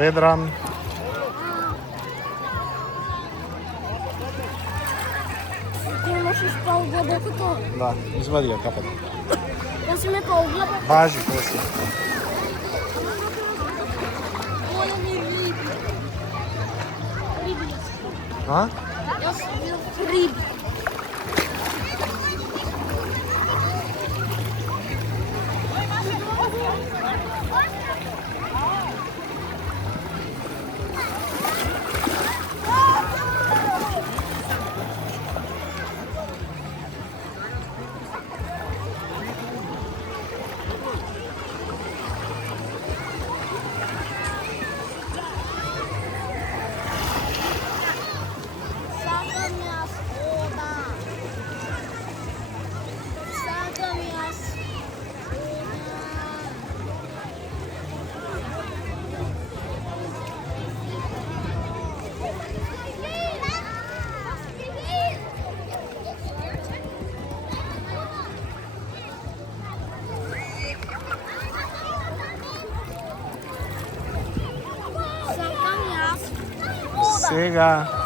Wybrан. Ти не можеш по-глибоко то. Да, извади я капата. Посиме по-глибоко. Важи после. Воно не риби. Риби. А? Я собі риби. Сега.